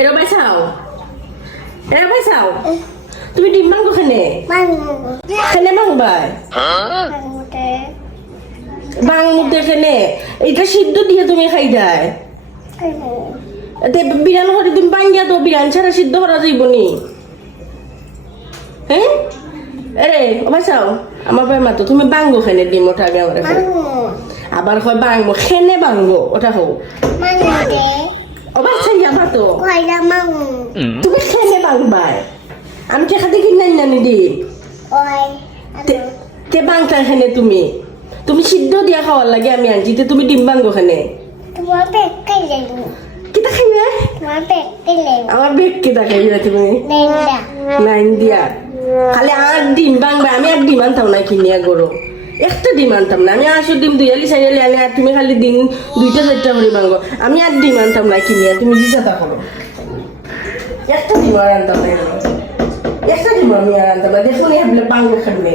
এরা বাইসাও তুমি ডিম মাংগো খানে খানে মাংবাই বাংমুতে খানে এটা সিদ্ধ দিয়ে তুমি খাই যায় বিরান করে তুমি বাঙ্গিয়া তো বিরান ছাড়া সিদ্ধ করা যাইব নি হ্যাঁ এরে বাইসাও আমার ভাই মাতো তুমি বাঙ্গো খানে ডিম ওটা আগে আমার আবার হয় বাংবো খেনে বাংবো ওটা হোক বাচ্চা যাবা তো তুমি খেলে বাংবাই আমি কে খাতে কিনে নানি দি তে বাংটা খেনে তুমি তুমি সিদ্ধ দিয়া খাওয়ার লাগে আমি আনছি তুমি ডিম বাঙ্গো খানে কিতা খাইবে আমার বেগ কিতা খাইবে তুমি নাইন দিয়া খালি আর ডিম বাংবা আমি আর ডিম আনতাম না কিনিয়া গরো একটা ডিম আনতাম না আমি 8 ডিম 2 4 আনি আর তুমি খালি দিন 2টা 4টা করে বাঙ্গো আমি আর ডিম আনতাম না কিনিয়া তুমি জিসাতা করো একটা ডিম আর আনতাম না একটা ডিম আমি আর আনতাম না দেখুন এই বাঙ্গো খাবে